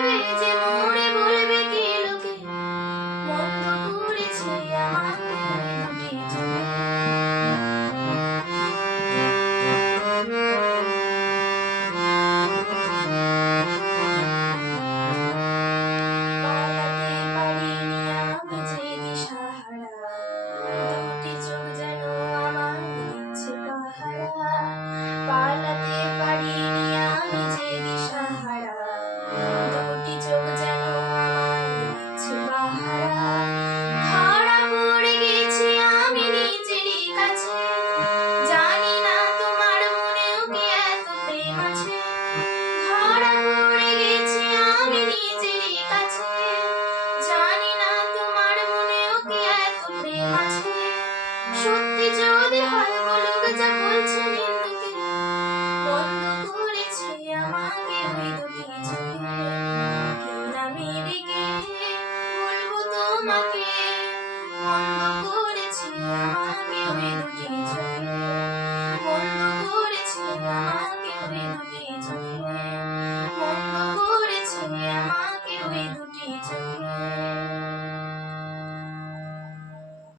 Bye. Bye. সত্যি যদি হয় মুলুক যা বলছে নিন্দুতি বন্ধ করেছে আমাকে ওই দুটি চোখে। নামে ডেকে বলব তোমাকে, বন্ধ